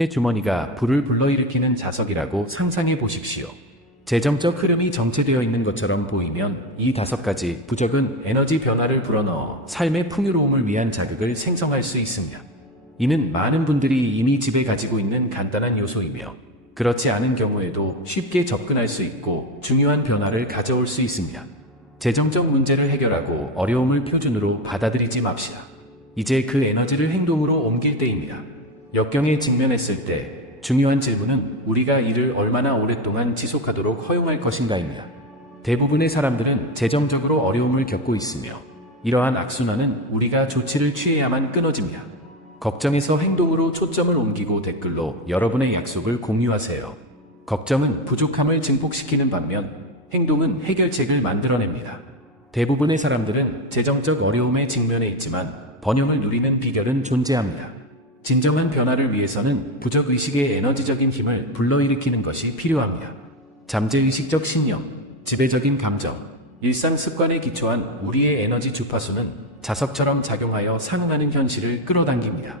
의 주머니가 불을 불러일으키는 자석이라고 상상해 보십시오. 재정적 흐름이 정체되어 있는 것처럼 보이면 이 5가지 부적은 에너지 변화를 불어넣어 삶의 풍요로움을 위한 자극을 생성할 수 있습니다. 이는 많은 분들이 이미 집에 가지고 있는 간단한 요소이며, 그렇지 않은 경우에도 쉽게 접근할 수 있고 중요한 변화를 가져올 수 있습니다. 재정적 문제를 해결하고 어려움을 표준으로 받아들이지 맙시다. 이제 그 에너지를 행동으로 옮길 때입니다. 역경에 직면했을 때 중요한 질문은 우리가 이를 얼마나 오랫동안 지속하도록 허용할 것인가입니다. 대부분의 사람들은 재정적으로 어려움을 겪고 있으며, 이러한 악순환은 우리가 조치를 취해야만 끊어집니다. 걱정에서 행동으로 초점을 옮기고 댓글로 여러분의 약속을 공유하세요. 걱정은 부족함을 증폭시키는 반면 행동은 해결책을 만들어냅니다. 대부분의 사람들은 재정적 어려움에 직면해 있지만 번영을 누리는 비결은 존재합니다. 진정한 변화를 위해서는 부적의식의 에너지적인 힘을 불러일으키는 것이 필요합니다. 잠재의식적 신념, 지배적인 감정, 일상 습관에 기초한 우리의 에너지 주파수는 자석처럼 작용하여 상응하는 현실을 끌어당깁니다.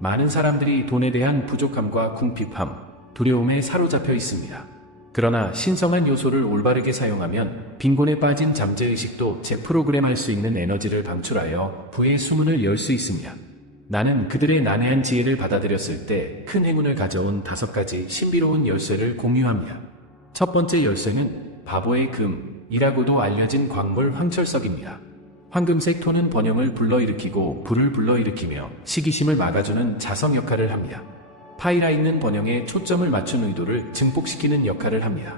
많은 사람들이 돈에 대한 부족함과 궁핍함, 두려움에 사로잡혀 있습니다. 그러나 신성한 요소를 올바르게 사용하면 빈곤에 빠진 잠재의식도 재프로그램할 수 있는 에너지를 방출하여 부의 수문을 열 수 있습니다. 나는 그들의 난해한 지혜를 받아들였을 때 큰 행운을 가져온 5가지 신비로운 열쇠를 공유합니다. 첫 번째 열쇠는 바보의 금이라고도 알려진 광물 황철석입니다. 황금색 톤은 번영을 불러일으키고 불을 불러일으키며 시기심을 막아주는 자석 역할을 합니다. 파이라 있는 번영에 초점을 맞춘 의도를 증폭시키는 역할을 합니다.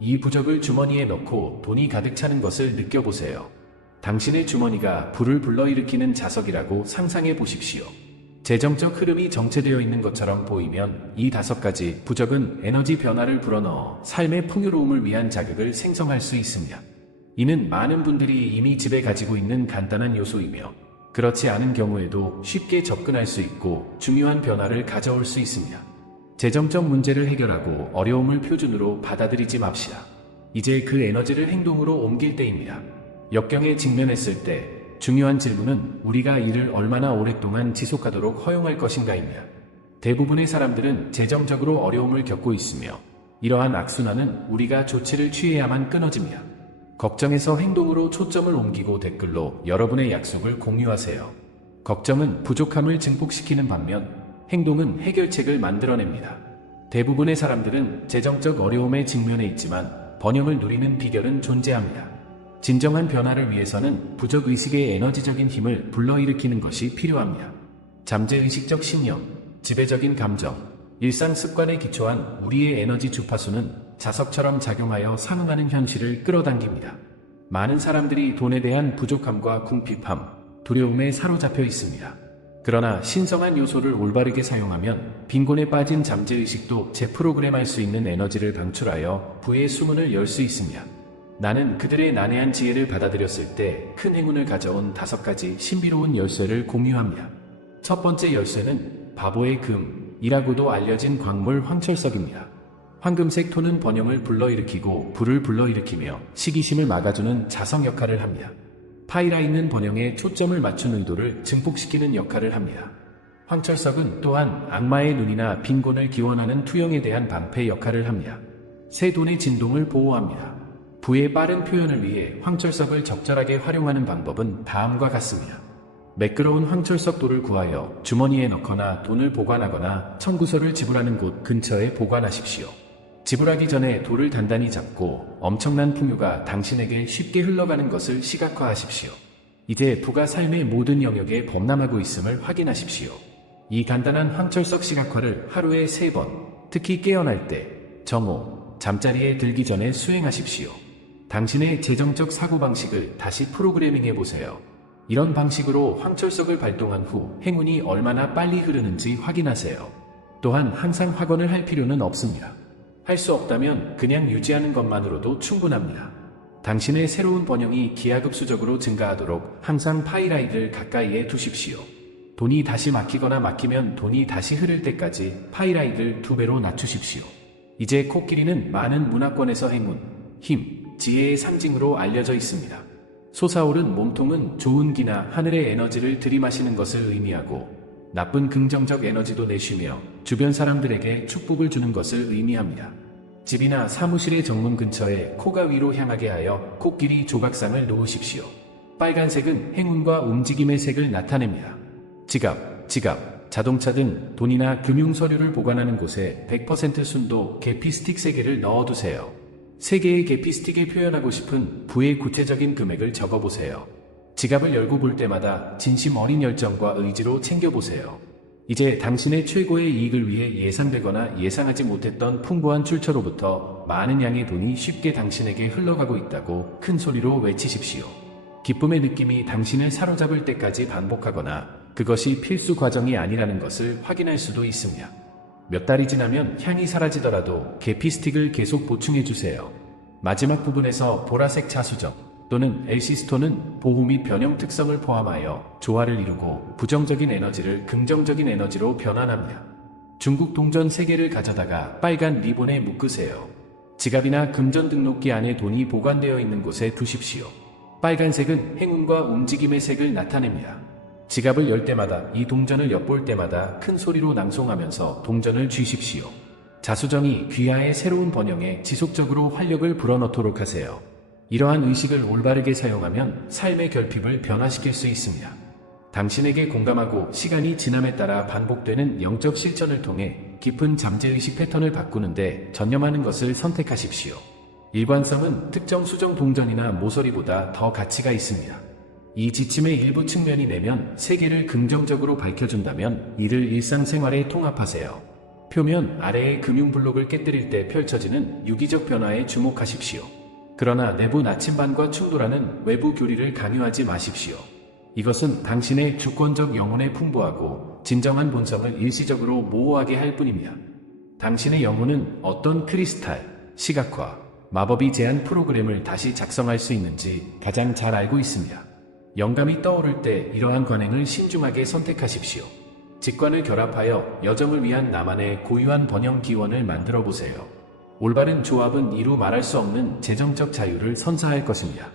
이 부적을 주머니에 넣고 돈이 가득 차는 것을 느껴보세요. 당신의 주머니가 불을 불러일으키는 자석이라고 상상해 보십시오. 재정적 흐름이 정체되어 있는 것처럼 보이면 이 5가지 부적은 에너지 변화를 불어넣어 삶의 풍요로움을 위한 자극을 생성할 수 있습니다. 이는 많은 분들이 이미 집에 가지고 있는 간단한 요소이며, 그렇지 않은 경우에도 쉽게 접근할 수 있고 중요한 변화를 가져올 수 있습니다. 재정적 문제를 해결하고 어려움을 표준으로 받아들이지 맙시다. 이제 그 에너지를 행동으로 옮길 때입니다. 역경에 직면했을 때 중요한 질문은 우리가 이를 얼마나 오랫동안 지속하도록 허용할 것인가입니다. 대부분의 사람들은 재정적으로 어려움을 겪고 있으며, 이러한 악순환은 우리가 조치를 취해야만 끊어집니다. 걱정에서 행동으로 초점을 옮기고 댓글로 여러분의 약속을 공유하세요. 걱정은 부족함을 증폭시키는 반면 행동은 해결책을 만들어냅니다. 대부분의 사람들은 재정적 어려움에 직면해 있지만 번영을 누리는 비결은 존재합니다. 진정한 변화를 위해서는 부적의식의 에너지적인 힘을 불러일으키는 것이 필요합니다. 잠재의식적 신념, 지배적인 감정, 일상 습관에 기초한 우리의 에너지 주파수는 자석처럼 작용하여 상응하는 현실을 끌어당깁니다. 많은 사람들이 돈에 대한 부족함과 궁핍함, 두려움에 사로잡혀 있습니다. 그러나 신성한 요소를 올바르게 사용하면 빈곤에 빠진 잠재의식도 재프로그램할 수 있는 에너지를 방출하여 부의 수문을 열 수 있습니다. 나는 그들의 난해한 지혜를 받아들였을 때 큰 행운을 가져온 5가지 신비로운 열쇠를 공유합니다. 첫 번째 열쇠는 바보의 금이라고도 알려진 광물 황철석입니다. 황금색 톤은 번영을 불러일으키고 불을 불러일으키며 시기심을 막아주는 자석 역할을 합니다. 파이라 있는 번영에 초점을 맞춘 의도를 증폭시키는 역할을 합니다. 황철석은 또한 악마의 눈이나 빈곤을 기원하는 투영에 대한 방패 역할을 합니다. 새 돈의 진동을 보호합니다. 부의 빠른 표현을 위해 황철석을 적절하게 활용하는 방법은 다음과 같습니다. 매끄러운 황철석 돌을 구하여 주머니에 넣거나 돈을 보관하거나 청구서를 지불하는 곳 근처에 보관하십시오. 지불하기 전에 돌을 단단히 잡고 엄청난 풍요가 당신에게 쉽게 흘러가는 것을 시각화하십시오. 이제 부가 삶의 모든 영역에 범람하고 있음을 확인하십시오. 이 간단한 황철석 시각화를 하루에 3번, 특히 깨어날 때, 정오, 잠자리에 들기 전에 수행하십시오. 당신의 재정적 사고방식을 다시 프로그래밍해 보세요. 이런 방식으로 황철석을 발동한 후 행운이 얼마나 빨리 흐르는지 확인하세요. 또한 항상 확언을 할 필요는 없습니다. 할 수 없다면 그냥 유지하는 것만으로도 충분합니다. 당신의 새로운 번영이 기하급수적으로 증가하도록 항상 파이라이를 가까이에 두십시오. 돈이 다시 막히거나 막히면 돈이 다시 흐를 때까지 파이라이를 2배로 낮추십시오. 이제 코끼리는 많은 문화권에서 행운, 힘, 지혜의 상징으로 알려져 있습니다. 솟아오른 몸통은 좋은 기나 하늘의 에너지를 들이마시는 것을 의미하고, 나쁜 긍정적 에너지도 내쉬며 주변 사람들에게 축복을 주는 것을 의미합니다. 집이나 사무실의 정문 근처에 코가 위로 향하게 하여 코끼리 조각상을 놓으십시오. 빨간색은 행운과 움직임의 색을 나타냅니다. 지갑, 자동차 등 돈이나 금융 서류를 보관하는 곳에 100% 순도 계피스틱 3개를 넣어두세요. 3개의 계피스틱에 표현하고 싶은 부의 구체적인 금액을 적어보세요. 지갑을 열고 볼 때마다 진심 어린 열정과 의지로 챙겨보세요. 이제 당신의 최고의 이익을 위해 예상되거나 예상하지 못했던 풍부한 출처로부터 많은 양의 돈이 쉽게 당신에게 흘러가고 있다고 큰 소리로 외치십시오. 기쁨의 느낌이 당신을 사로잡을 때까지 반복하거나 그것이 필수 과정이 아니라는 것을 확인할 수도 있습니다. 몇 달이 지나면 향이 사라지더라도 계피스틱을 계속 보충해주세요. 마지막 부분에서 보라색 자수정 또는 엘시스톤은 보호 및 변형 특성을 포함하여 조화를 이루고 부정적인 에너지를 긍정적인 에너지로 변환합니다. 중국 동전 3개를 가져다가 빨간 리본에 묶으세요. 지갑이나 금전 등록기 안에 돈이 보관되어 있는 곳에 두십시오. 빨간색은 행운과 움직임의 색을 나타냅니다. 지갑을 열 때마다 이 동전을 엿볼 때마다 큰 소리로 낭송하면서 동전을 쥐십시오. 자수정이 귀하의 새로운 번영에 지속적으로 활력을 불어넣도록 하세요. 이러한 의식을 올바르게 사용하면 삶의 결핍을 변화시킬 수 있습니다. 당신에게 공감하고 시간이 지남에 따라 반복되는 영적 실천을 통해 깊은 잠재의식 패턴을 바꾸는데 전념하는 것을 선택하십시오. 일관성은 특정 수정 동전이나 모서리보다 더 가치가 있습니다. 이 지침의 일부 측면이 내면 세계를 긍정적으로 밝혀준다면 이를 일상생활에 통합하세요. 표면 아래의 금융 블록을 깨뜨릴 때 펼쳐지는 유기적 변화에 주목하십시오. 그러나 내부 나침반과 충돌하는 외부 교리를 강요하지 마십시오. 이것은 당신의 주권적 영혼에 풍부하고 진정한 본성을 일시적으로 모호하게 할 뿐입니다. 당신의 영혼은 어떤 크리스탈, 시각화, 마법이 제한 프로그램을 다시 작성할 수 있는지 가장 잘 알고 있습니다. 영감이 떠오를 때 이러한 관행을 신중하게 선택하십시오. 직관을 결합하여 여정을 위한 나만의 고유한 번영 기원을 만들어 보세요. 올바른 조합은 이루 말할 수 없는 재정적 자유를 선사할 것입니다.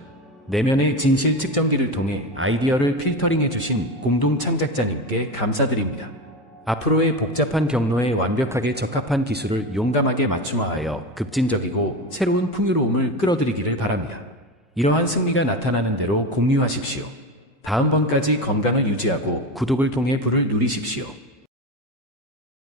내면의 진실 측정기를 통해 아이디어를 필터링해 주신 공동 창작자님께 감사드립니다. 앞으로의 복잡한 경로에 완벽하게 적합한 기술을 용감하게 맞춤화하여 급진적이고 새로운 풍요로움을 끌어들이기를 바랍니다. 이러한 승리가 나타나는 대로 공유하십시오. 다음번까지 건강을 유지하고 구독을 통해 부를 누리십시오.